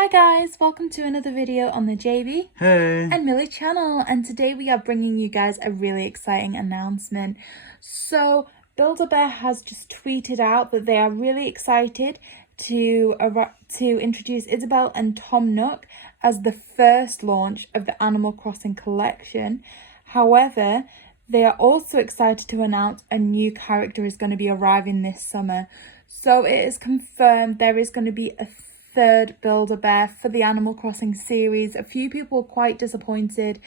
Hi guys, welcome to another video on the JB and Millie channel, and today we are bringing you guys a really exciting announcement. So Build-A-Bear has just tweeted out that they are really excited to introduce Isabelle and Tom Nook as the first launch of the Animal Crossing collection. However, they are also excited to announce a new character is going to be arriving this summer. So it is confirmed there is going to be a third Build-A-Bear for the Animal Crossing series. A few people were quite disappointed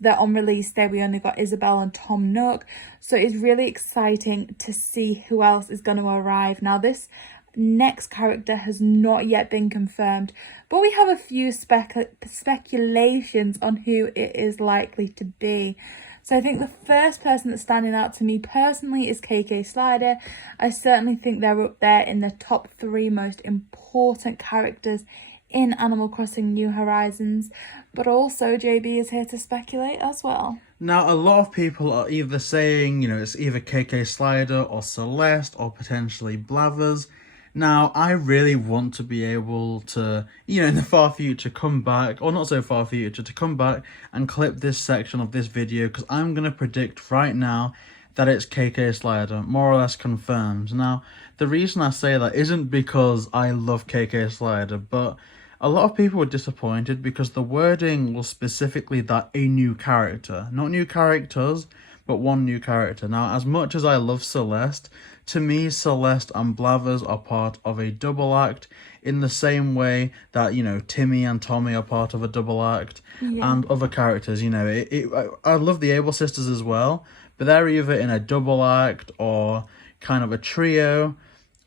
that on release day we only got Isabelle and Tom Nook, so it's really exciting to see who else is going to arrive. Now this next character has not yet been confirmed, but we have a few speculations on who it is likely to be. So I think the first person that's standing out to me personally is KK Slider. I certainly think they're up there in the top 3 most important characters in Animal Crossing New Horizons. But also JB is here to speculate as well. Now, a lot of people are either saying, it's either KK Slider or Celeste or potentially Blathers. Now, I really want to be able to, in the far future, come back, or not so far future, to come back and clip this section of this video, because I'm going to predict right now that it's KK Slider, more or less confirmed. Now, the reason I say that isn't because I love KK Slider, but a lot of people were disappointed because the wording was specifically that a new character, not new characters, but one new character. Now, as much as I love Celeste, to me, Celeste and Blathers are part of a double act in the same way that, Timmy and Tommy are part of a double act, and other characters, I love the Able Sisters as well, but they're either in a double act or kind of a trio.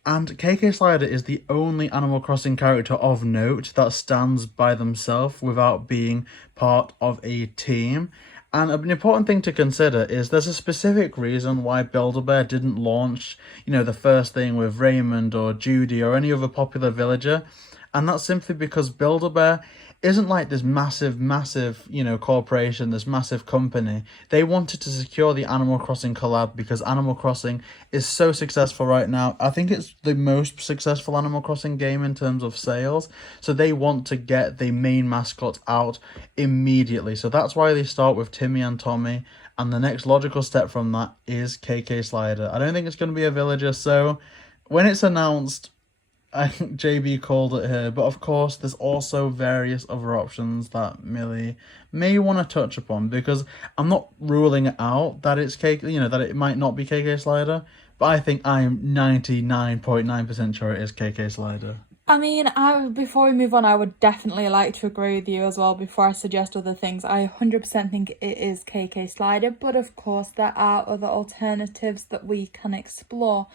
And KK Slider is the only Animal Crossing character of note that stands by themselves without being part of a team. And an important thing to consider is there's a specific reason why Build-A-Bear didn't launch, the first thing with Raymond or Judy or any other popular villager. And that's simply because Build-A-Bear isn't like this massive, corporation, this massive company. They wanted to secure the Animal Crossing collab because Animal Crossing is so successful right now. I think it's the most successful Animal Crossing game in terms of sales. So they want to get the main mascots out immediately. So that's why they start with Timmy and Tommy. And the next logical step from that is KK Slider. I don't think it's going to be a villager. So when it's announced, I think JB called it here, but of course there's also various other options that Millie may want to touch upon, because I'm not ruling it out that it's KK, that it might not be KK Slider, but I think I'm 99.9% sure it is KK Slider. I mean, before we move on, I would definitely like to agree with you as well before I suggest other things. I 100% think it is KK Slider, but of course there are other alternatives that we can explore.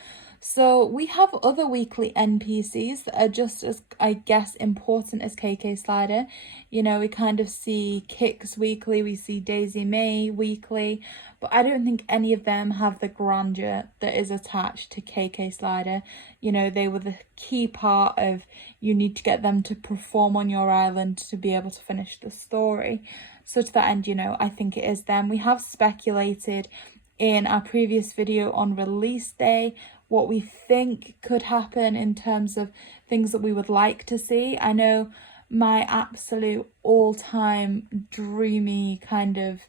So we have other weekly NPCs that are just as, I guess, important as KK Slider. We kind of see Kix weekly, we see Daisy May weekly, but I don't think any of them have the grandeur that is attached to KK Slider. They were the key part of, you need to get them to perform on your island to be able to finish the story. So to that end, I think it is them. We have speculated in our previous video on release day what we think could happen in terms of things that we would like to see. I know my absolute all-time dreamy kind of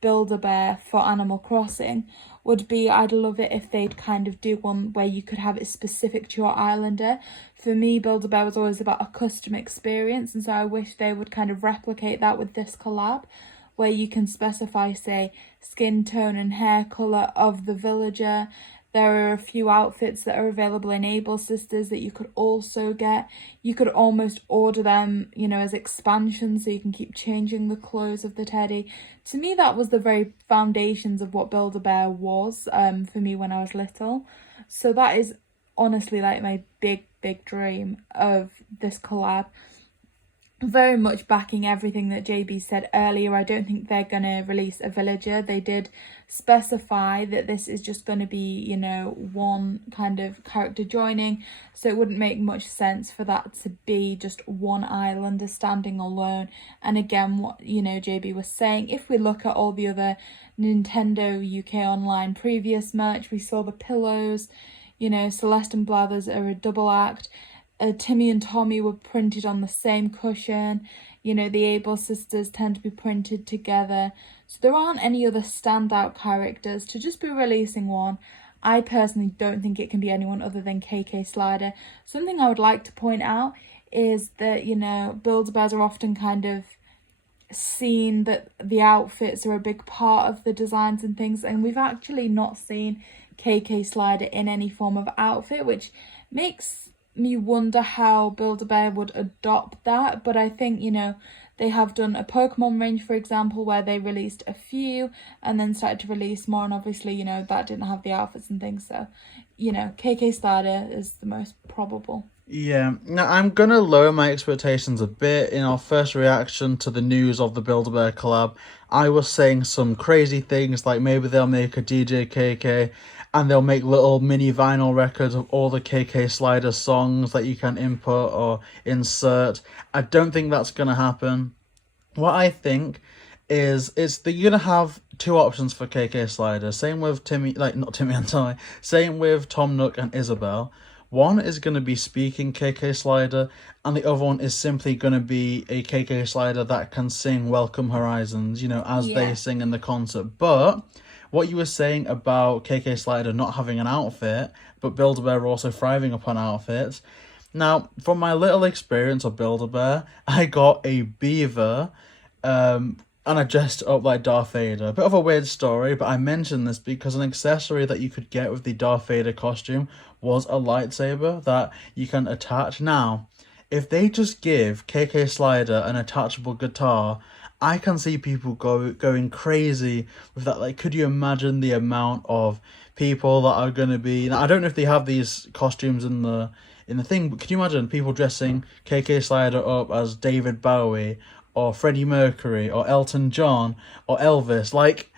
Build-A-Bear for Animal Crossing would be, I'd love it if they'd kind of do one where you could have it specific to your islander. For me, Build-A-Bear was always about a custom experience, and so I wish they would kind of replicate that with this collab, where you can specify, say, skin tone and hair colour of the villager. There are a few outfits that are available in Able Sisters that you could also get. You could almost order them, as expansions, so you can keep changing the clothes of the teddy. To me, that was the very foundations of what Build-A-Bear was for me when I was little. So that is honestly like my big dream of this collab. Very much backing everything that JB said earlier. I don't think they're going to release a villager. They did specify that this is just going to be, one kind of character joining, so it wouldn't make much sense for that to be just one islander standing alone. And again, what JB was saying, if we look at all the other Nintendo UK Online previous merch, we saw the pillows, Celeste and Blathers are a double act. Timmy and Tommy were printed on the same cushion. You know, the Able sisters tend to be printed together. So there aren't any other standout characters. To just be releasing one, I personally don't think it can be anyone other than KK Slider. Something I would like to point out is that, you know, Build-A-Bears are often kind of seen that the outfits are a big part of the designs and things, and we've actually not seen KK Slider in any form of outfit, which makes me wonder how Build-A-Bear would adopt that. But I think, you know, they have done a Pokemon range, for example, where they released a few and then started to release more, and obviously, you know, that didn't have the outfits and things. So, you know, KK Slider is the most probable. Yeah, now I'm gonna lower my expectations a bit. In our first reaction to the news of the Build-A-Bear collab, I was saying some crazy things like maybe they'll make a DJ KK and they'll make little mini vinyl records of all the KK Slider songs that you can input or insert. I don't think that's gonna happen. What I think is you're gonna have two options for KK Slider. Same with Timmy, like not Timmy and Tommy. Same with Tom Nook and Isabelle. One is going to be speaking KK Slider, and the other one is simply going to be a KK Slider that can sing Welcome Horizons, you know, as they sing in the concert. But what you were saying about KK Slider not having an outfit, but Build-A-Bear also thriving upon outfits. Now, from my little experience of Build-A-Bear, I got a beaver, and I dressed up like Darth Vader. A bit of a weird story, but I mentioned this because an accessory that you could get with the Darth Vader costume was a lightsaber that you can attach. Now, if they just give KK Slider an attachable guitar, I can see people going crazy with that. Like, could you imagine the amount of people that are going to be... Now, I don't know if they have these costumes in the thing, but could you imagine people dressing KK Slider up as David Bowie or Freddie Mercury or Elton John or Elvis? Like,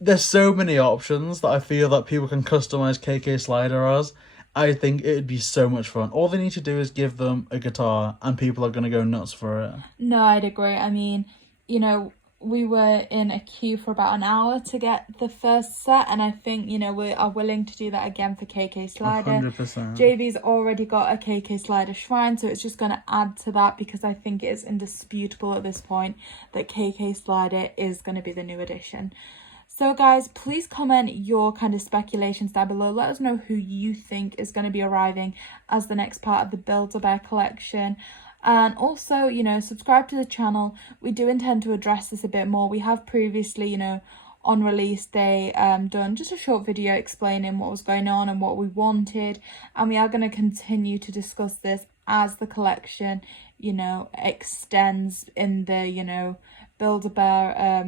there's so many options that I feel that people can customize KK Slider as. I think it would be so much fun. All they need to do is give them a guitar and people are going to go nuts for it. No, I'd agree. I mean, you know, we were in a queue for about an hour to get the first set, and I think, you know, we are willing to do that again for KK Slider. 100%. JV's already got a KK Slider shrine, so it's just going to add to that, because I think it is indisputable at this point that KK Slider is going to be the new addition. So guys, please comment your kind of speculations down below. Let us know who you think is going to be arriving as the next part of the Build-A-Bear collection. And also, you know, subscribe to the channel. We do intend to address this a bit more. We have previously, you know, on release day, done just a short video explaining what was going on and what we wanted. And we are going to continue to discuss this as the collection, you know, extends in the, you know, Build-A-Bear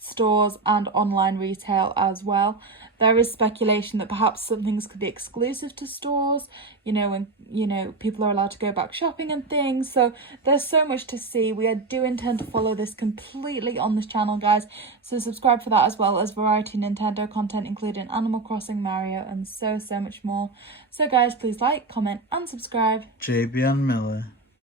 stores and online retail as well. There is speculation that perhaps some things could be exclusive to stores, you know, and, you know, people are allowed to go back shopping and things. So there's so much to see. We do intend to follow this completely on this channel, guys. So subscribe for that, as well as variety Nintendo content, including Animal Crossing, Mario, and so much more. So guys, please like, comment, and subscribe. JB and Miller.